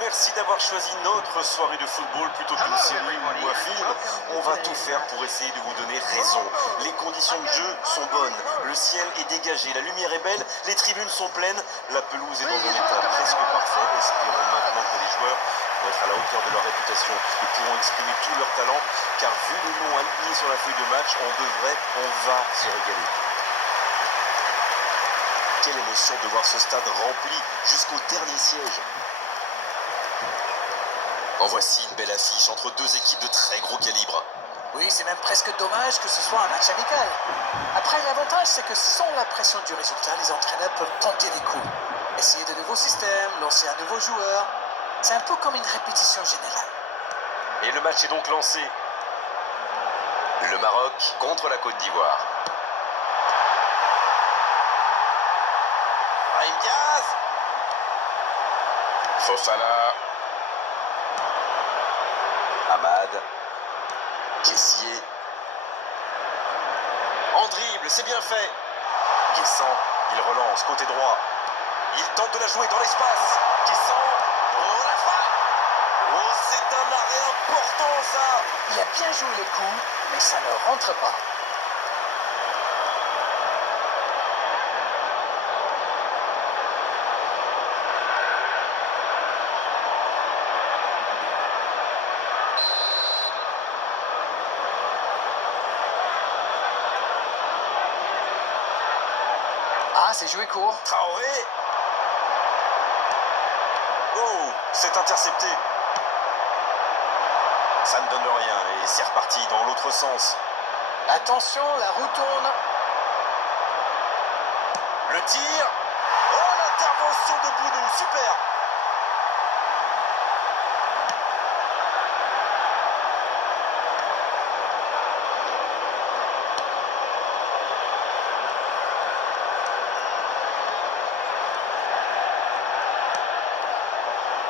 Merci d'avoir choisi notre soirée de football plutôt qu'une série ou un film. On va tout faire pour essayer de vous donner raison. Les conditions de jeu sont bonnes, le ciel est dégagé, la lumière est belle, les tribunes sont pleines, la pelouse est dans un état presque parfait. Espérons maintenant que les joueurs vont être à la hauteur de leur réputation et pourront exprimer tout leur talent, car vu le nom aligné sur la feuille de match, on va se régaler. Quelle émotion de voir ce stade rempli jusqu'au dernier siège. En voici une belle affiche entre deux équipes de très gros calibre. Oui, c'est même presque dommage que ce soit un match amical. Après, l'avantage, c'est que sans la pression du résultat, les entraîneurs peuvent tenter des coups. Essayer de nouveaux systèmes, lancer un nouveau joueur. C'est un peu comme une répétition générale. Et le match est donc lancé. Le Maroc contre la Côte d'Ivoire. Brahim Diaz. Fofana. Hamad. Kessié. En dribble, c'est bien fait. Guessant, il relance, côté droit. Il tente de la jouer dans l'espace. Guessant. Oh, la frappe. Oh, c'est un arrêt important, ça. Il a bien joué les coups, mais ça ne rentre pas. Ah, c'est joué court. Traoré. Oh, c'est intercepté. Ça ne donne rien et c'est reparti dans l'autre sens. Attention, la roue tourne. Le tir. Oh, l'intervention de Bounou, super.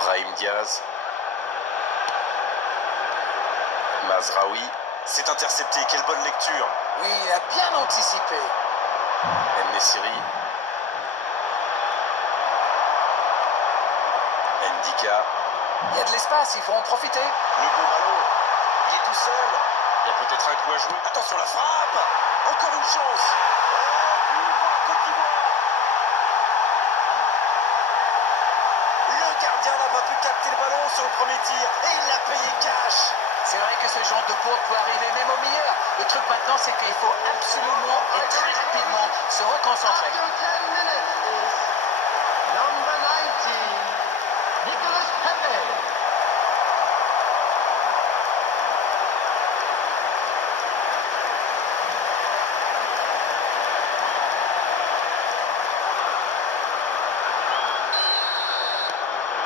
Brahim Diaz. Mazraoui. C'est intercepté, quelle bonne lecture. Oui, il a bien anticipé. En-Nesyri. Ndika. Il y a de l'espace, il faut en profiter. Le bon ballon. Il est tout seul. Il y a peut-être un coup à jouer. Attention la frappe. Encore une chance. Oh, Côte d'Ivoire. Le gardien n'a pas pu capter le ballon sur le premier tir et il l'a payé cash. C'est vrai que ce genre de cours peut arriver même au meilleur. Le truc maintenant, c'est qu'il faut absolument et très rapidement se reconcentrer. Number 19, Nicolas Pepe.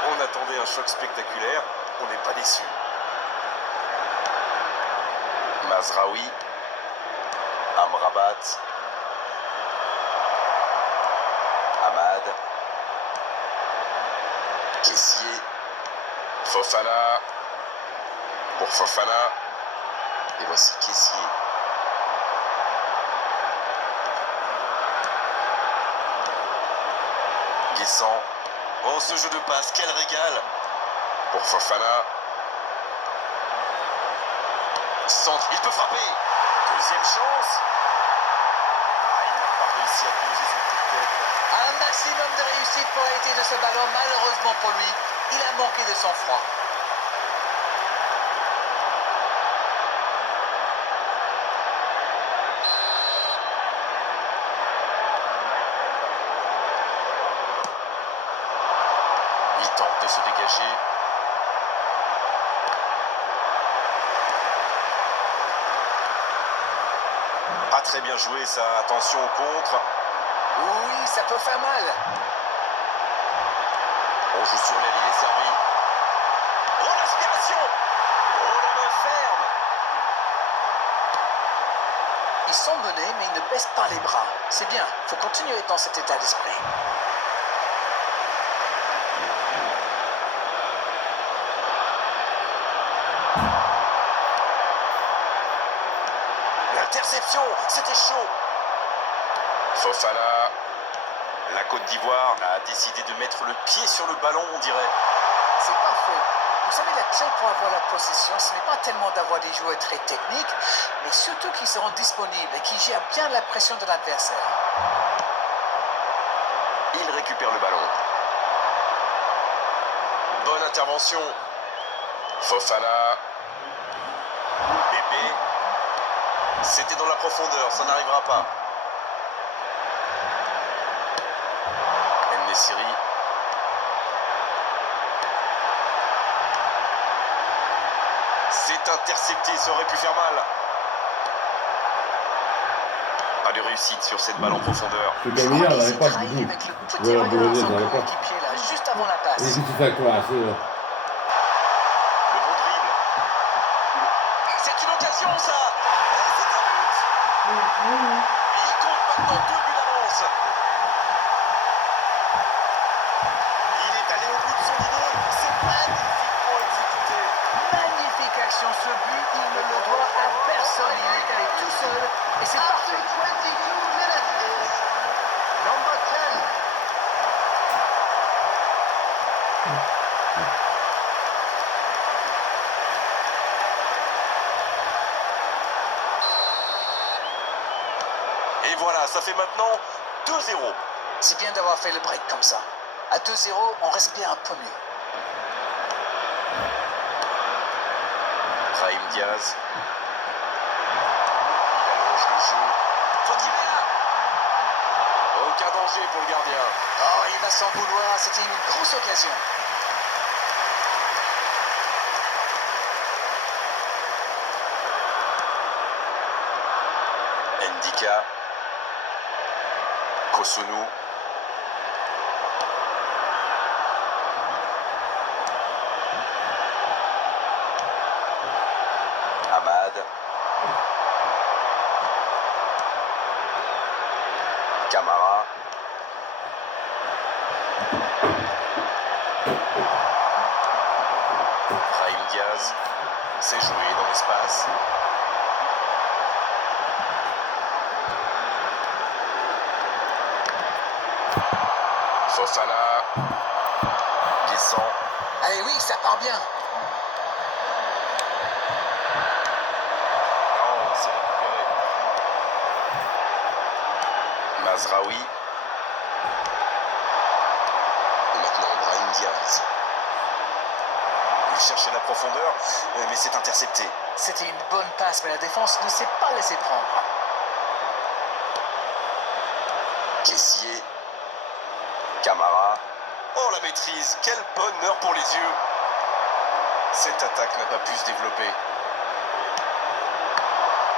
On attendait un choc spectaculaire, on n'est pas déçu. Mazraoui. Amrabat. Hamad. Kessié. Fofana. Pour Fofana. Et voici Kessié. Guessant. Oh, ce jeu de passe, quel régal. Pour Fofana. Centre, il peut frapper. Deuxième chance. Ah, il n'a pas réussi à poser son coup de tête. Un maximum de réussite pour hériter de ce ballon. Malheureusement pour lui, il a manqué de sang-froid. Il tente de se dégager. Pas très bien joué ça, attention au contre. Oui, ça peut faire mal. On joue sur l'aile, il est servi. Oh, l'aspiration. Oh, la main ferme. Ils sont menés, mais ils ne baissent pas les bras. C'est bien, il faut continuer dans cet état d'esprit. L'interception, c'était chaud. Fofana. La Côte d'Ivoire a décidé de mettre le pied sur le ballon, on dirait. C'est avoir la possession, ce n'est pas tellement d'avoir des joueurs très techniques, mais surtout qui seront disponibles et qui gèrent bien la pression de l'adversaire. Il récupère le ballon. Bonne intervention. Fofana. Pepe. C'était dans la profondeur, ça n'arrivera pas. En-Nesyri. C'est intercepté, ça aurait pu faire mal. Pas de réussite sur cette balle en profondeur. Ce Camilla, elle n'avait pas de Trahi goût. avec le petit Voilà, regard Bolognaise, son elle n'avait pas. coéquipier là, juste avant la passe. Et qu'est-ce que tu fais quoi? C'est... Le bon dribble. C'est une occasion ça. Et c'est un but. Et il compte maintenant 2 buts d'avance. Il est allé au bout de son idée. C'est magnifiquement exécuté. Magnifique action, ce but, il ne le doit à personne. Il est allé tout seul et c'est After parfait. 22 minutes is number 10. Et voilà, ça fait maintenant 2-0. C'est bien d'avoir fait le break comme ça. À 2-0, on respire un peu mieux. Brahim Diaz. Il allonge le jeu. Toi qui es là. Aucun danger pour le gardien. Oh, il va s'en vouloir, c'était une grosse occasion. Ndika. Kosunu. Ahmad. Camara. Brahim Diaz. C'est joué dans l'espace. Fofana. Glissant. Allez, oui, ça part bien. Non, c'est récupéré. Mazraoui. Et maintenant Brahim Diaz. Il cherchait la profondeur, mais c'est intercepté. C'était une bonne passe, mais la défense ne s'est pas laissée prendre. Kessié. Camara. Oh la maîtrise, quel bonheur pour les yeux. Cette attaque n'a pas pu se développer.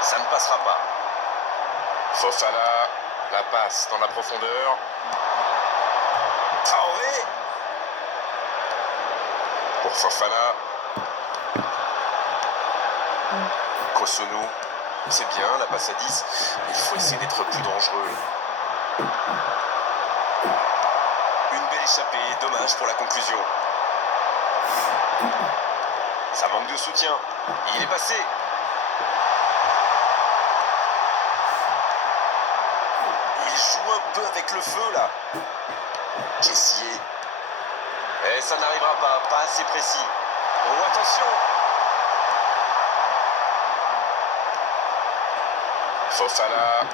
Ça ne passera pas. Fofana, la passe dans la profondeur. Traoré. Pour Fofana. Kosunu. C'est bien la passe à 10. Il faut essayer d'être plus dangereux. Une belle échappée, dommage pour la conclusion. Ça manque de soutien. Il est passé. Il joue un peu avec le feu là. Kessié. Et ça n'arrivera pas assez précis. Oh attention. Fofana.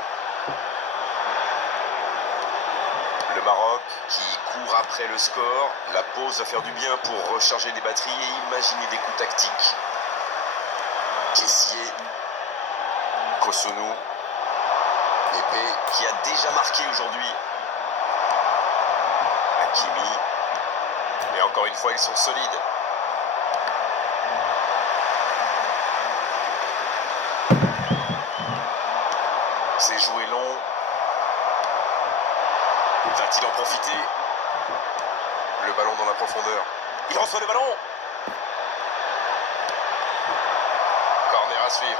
Le Maroc qui court après le score. La pause va faire du bien pour recharger les batteries et imaginer des coups tactiques. Kessié. Kosunu. Pepe qui a déjà marqué aujourd'hui. Hakimi. Et encore une fois, ils sont solides. C'est joué long. Va-t-il en profiter? Le ballon dans la profondeur. Il reçoit le ballon. Corner à suivre.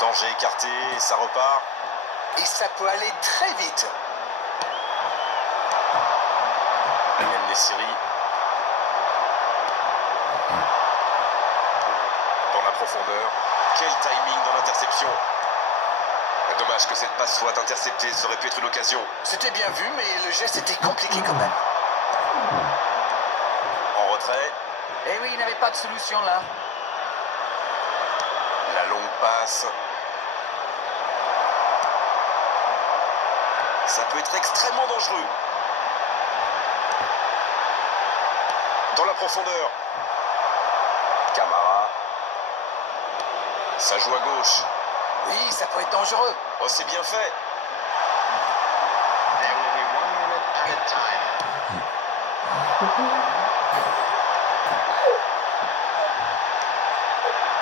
Danger écarté, ça repart. Et ça peut aller très vite. En-Nesyri. Dans la profondeur. Quel timing dans l'interception. Dommage que cette passe soit interceptée, ça aurait pu être une occasion. C'était bien vu, mais le geste était compliqué quand même. En retrait. Eh oui, il n'avait pas de solution là. La longue passe. Ça peut être extrêmement dangereux. Dans la profondeur. Camara. Ça joue à gauche. Oui, ça peut être dangereux. Oh, c'est bien fait. There will be 1 minute added time.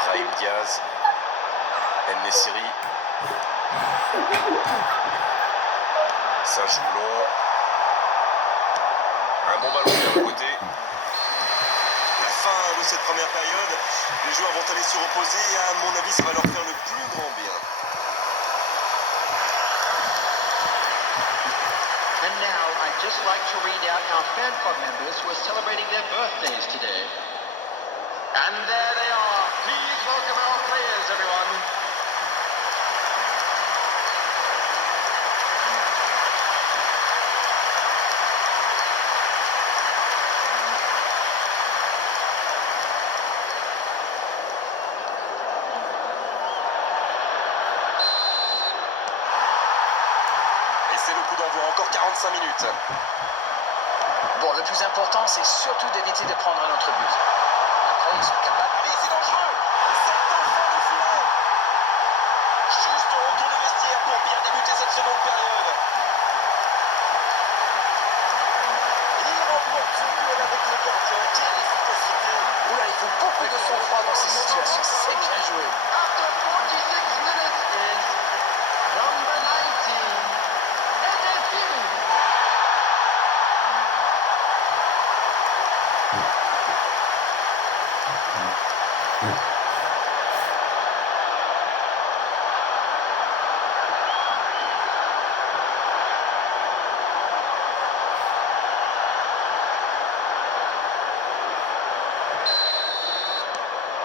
Brahim Diaz. En-Nesyri. Ça joue long. Un bon ballon vers le côté. La fin de cette première période. Les joueurs vont aller se reposer et à mon avis ça va leur faire le plus grand bien. And now I'd just like to read out our fan club members who are celebrating their birthdays today. And there they are. Please welcome our players, everyone. Et c'est le coup d'envoi, encore 45 minutes. Bon, le plus important, c'est surtout d'éviter de prendre un autre but. Après, ils sont capables. Allez, c'est dangereux. C'est en fond du filet. Juste au retour des vestiaires pour bien débuter cette seconde période. Il remporte ce duel avec le gardien. Quelle efficacité. Oula, il faut beaucoup de sang-froid dans ces situations. C'est bien joué. After 46 minutes is number 19, En-Nesyri.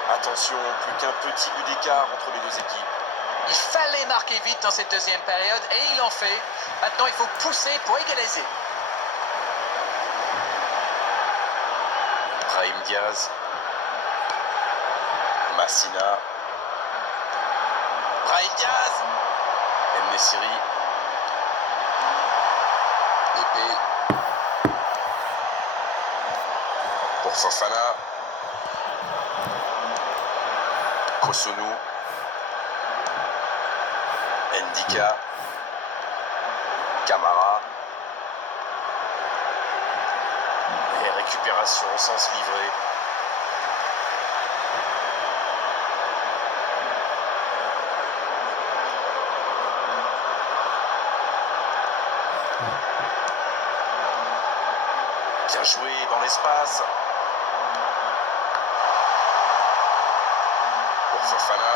Attention, plus qu'un petit but d'écart entre les deux équipes. Il fallait marquer vite dans cette deuxième période et il en fait. Maintenant, il faut pousser pour égaliser. Brahim Diaz. Massina. Brahim Diaz. En-Nesyri. Épée. Pour Fofana. Kosunu. Ndika. Camara. Et récupération au sens livré. Bien joué dans l'espace. Pour Fofana.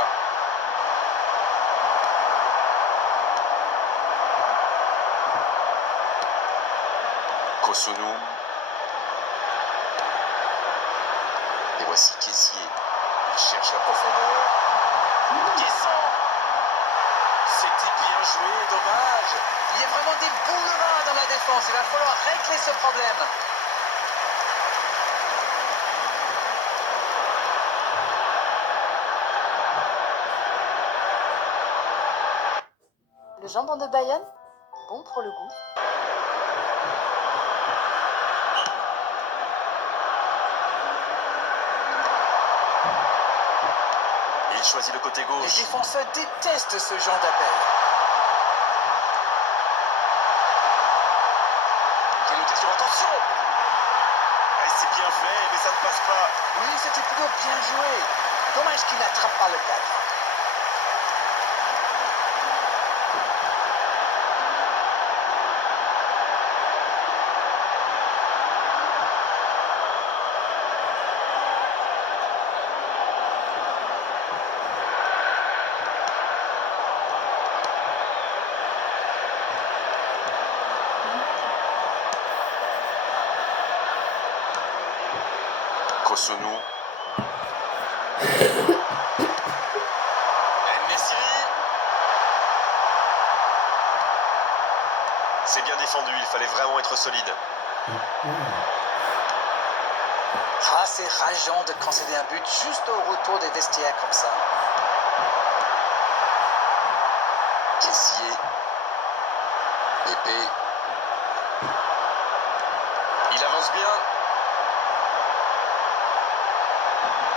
Kosunu. Et voici Kessié. Il cherche la profondeur. Il descend. C'était bien joué, dommage. Il y a vraiment des boulevards dans la défense. Il va falloir régler ce problème. Le jambon de Bayonne, bon pour le goût. Il choisit le côté Les gauche. défenseurs détestent ce genre d'appel. Quelle occasion, attention. Et c'est bien fait, mais ça ne passe pas. Oui, c'était plutôt bien joué. Dommage qu'il n'attrape pas le cadre. Kosunu. En-Nesyri. C'est bien défendu, il fallait vraiment être solide. Ah, c'est rageant de concéder un but juste au retour des vestiaires comme ça. Kessié. Pépé. Il avance bien.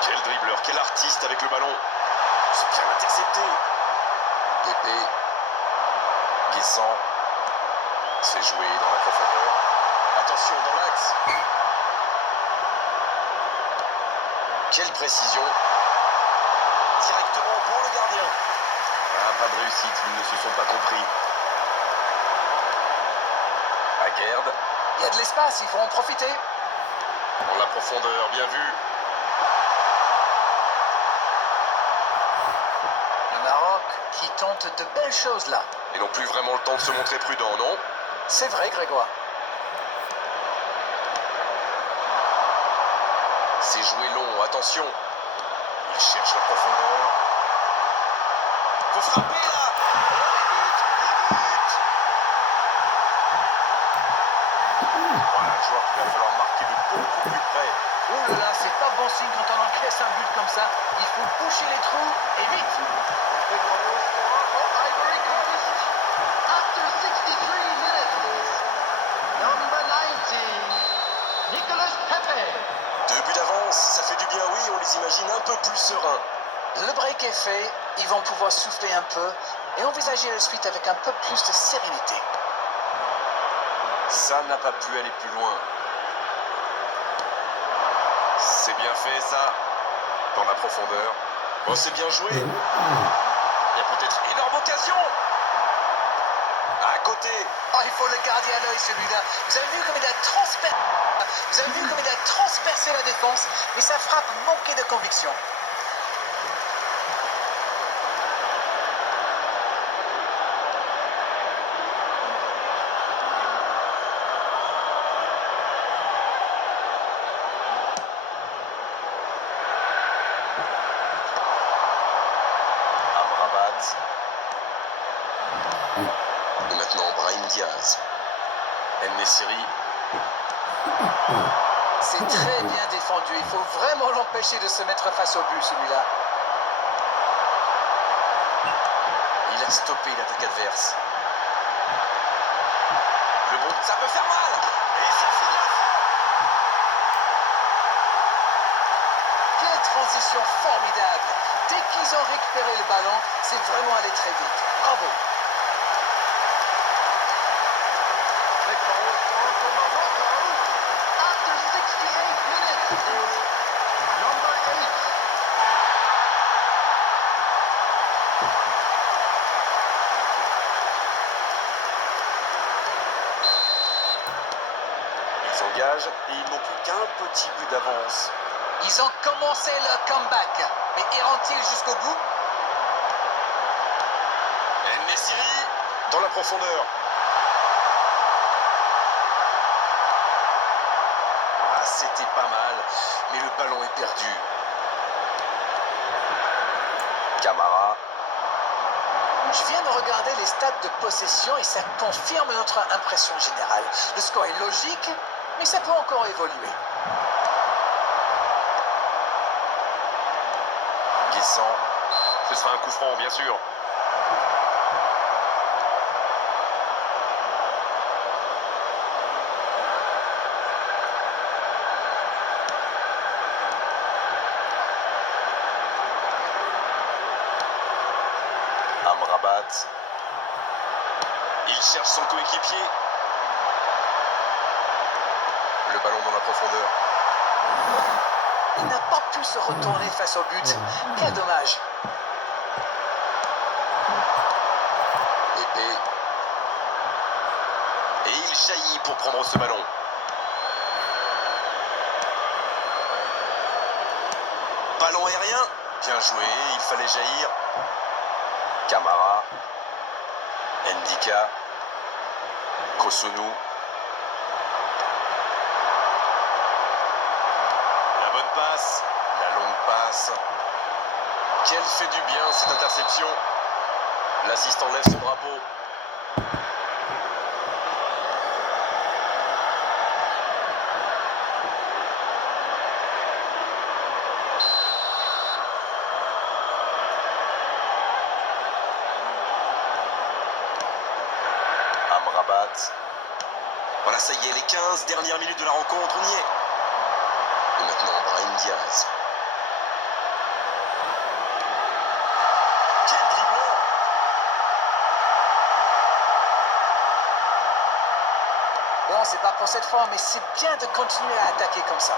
Quel dribbleur, quel artiste avec le ballon. C'est bien intercepté. Pépé. Guessant. C'est joué dans la profondeur. Attention dans l'axe. Quelle précision. Directement pour le gardien. Ah, pas de réussite, ils ne se sont pas compris. Aguerd. Il y a de l'espace, il faut en profiter. Dans la profondeur, bien vu. Le Maroc qui tente de belles choses là. Ils n'ont plus vraiment le temps de se montrer prudents, non? C'est vrai, Grégoire. C'est joué long, attention. Il cherche la profondeur. Faut frapper là. Et but. Voilà, un joueur qu'il va falloir marquer de beaucoup plus près. Oh là là, c'est pas bon signe quand on encaisse un but comme ça. Il faut boucher les trous et vite. The goal for Ivory Coast after 63 minutes. Number 19, Nicolas Pepe. 2 buts d'avance, ça fait du bien, oui, on les imagine un peu plus sereins. Le break est fait, ils vont pouvoir souffler un peu et envisager la suite avec un peu plus de sérénité. Ça n'a pas pu aller plus loin. C'est bien fait, ça. Dans la profondeur. Oh, c'est bien joué. Il y a peut-être énorme occasion. À côté. Oh, il faut le garder à l'œil celui-là. Vous avez vu comme il a transpercé la défense, mais sa frappe manquait de conviction. Amrabat. Et maintenant Brahim Diaz. En-Nesyri. C'est très bien défendu. Il faut vraiment l'empêcher de se mettre face au but, celui-là. Il a stoppé l'attaque adverse. Le bon, ça peut faire mal. Et ça finit à fond. Quelle transition formidable. Dès qu'ils ont récupéré le ballon, c'est vraiment allé très vite. Bravo. The goal for Morocco after 68 minutes is number 8. Ils engagent et ils n'ont plus qu'un petit but d'avance. Ils ont commencé leur comeback, mais iront-ils jusqu'au bout? En-Nesyri dans la profondeur. Ah, c'était pas mal, mais le ballon est perdu. Camara. Je viens de regarder les stats de possession et ça confirme notre impression générale. Le score est logique, mais ça peut encore évoluer. Guessant. Ce sera un coup franc, bien sûr. Amrabat. Il cherche son coéquipier. Le ballon dans la profondeur. Il n'a pas pu se retourner face au but. Quel dommage. Pépé. Et il jaillit pour prendre ce ballon. Ballon aérien. Bien joué, il fallait jaillir. Camara. Ndika. Kosunu. La bonne passe, la longue passe. Quelle fait du bien cette interception. L'assistant lève son drapeau. Amrabat. Voilà, ça y est, les 15 dernières minutes de la rencontre, on y est. Et maintenant, Brahim Diaz. Quel dribbleur! Bon, c'est pas pour cette fois, mais c'est bien de continuer à attaquer comme ça.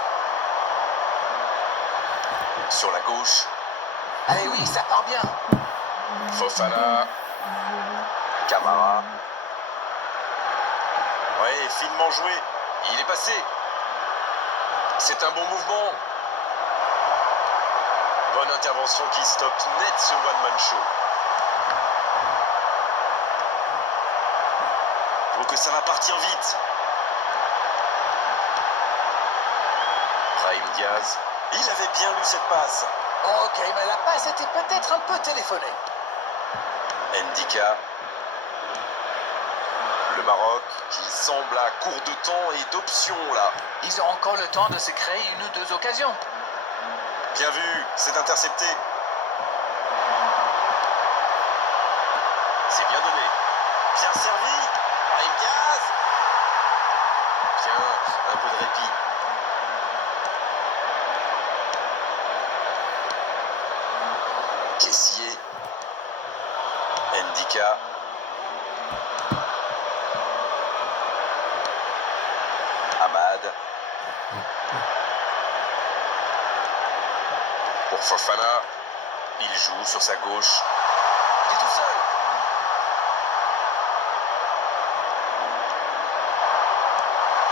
Sur la gauche, Allez, oui, ça part bien. Fofana. Camara. Ouais, finement joué. Il est passé. C'est un bon mouvement. Bonne intervention qui stoppe net ce one-man show. Je trouve que ça va partir vite. Brahim Diaz. Il avait bien lu cette passe. Ok, mais la passe était peut-être un peu téléphonée. Ndika. Le Maroc qui semble à court de temps et d'options là. Ils ont encore le temps de se créer une ou deux occasions. Bien vu, c'est intercepté. C'est bien donné. Bien servi. Brahim Diaz. Bien, un peu de répit. Kessier. Ndika. Ahmad. Pour Fofana. Il joue sur sa gauche. Il est tout seul.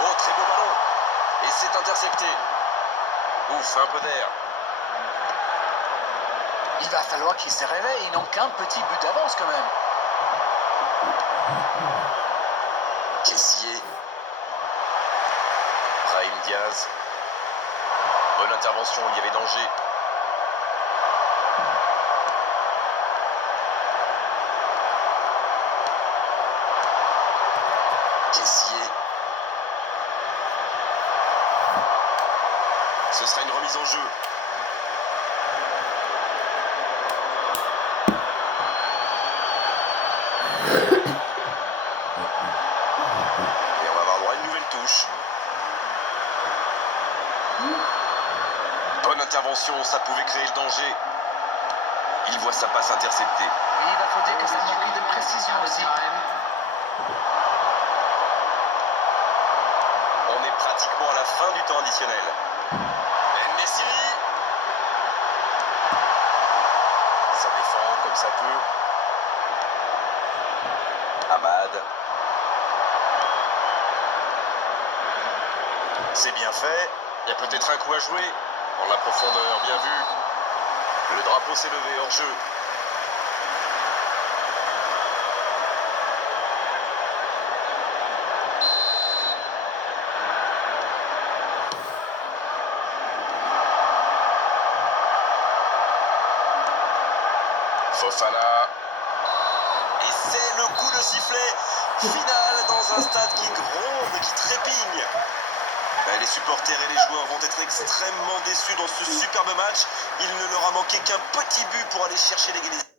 Oh, très beau ballon. Et c'est intercepté. Ouf, un peu d'air. Il va falloir qu'ils se réveillent. Ils n'ont qu'un petit but d'avance quand même. Kessier. Brahim Diaz. Bonne intervention, il y avait danger. Kessier. Ce sera une remise en jeu. Et on va avoir droit à une nouvelle touche. Bonne intervention, ça pouvait créer le danger. Il voit sa passe interceptée. Et il va faut dire que ça manque de précision aussi. On est pratiquement à la fin du temps additionnel. Nesiri. Ça défend comme ça peut. Ahmad. C'est bien fait. Il y a peut-être un coup à jouer. Dans la profondeur, bien vu. Le drapeau s'est levé hors jeu. Fofana. Et c'est le coup de sifflet final dans un stade qui gronde, qui trépigne. Les supporters et les joueurs vont être extrêmement déçus dans ce superbe match. Il ne leur a manqué qu'un petit but pour aller chercher l'égalisation.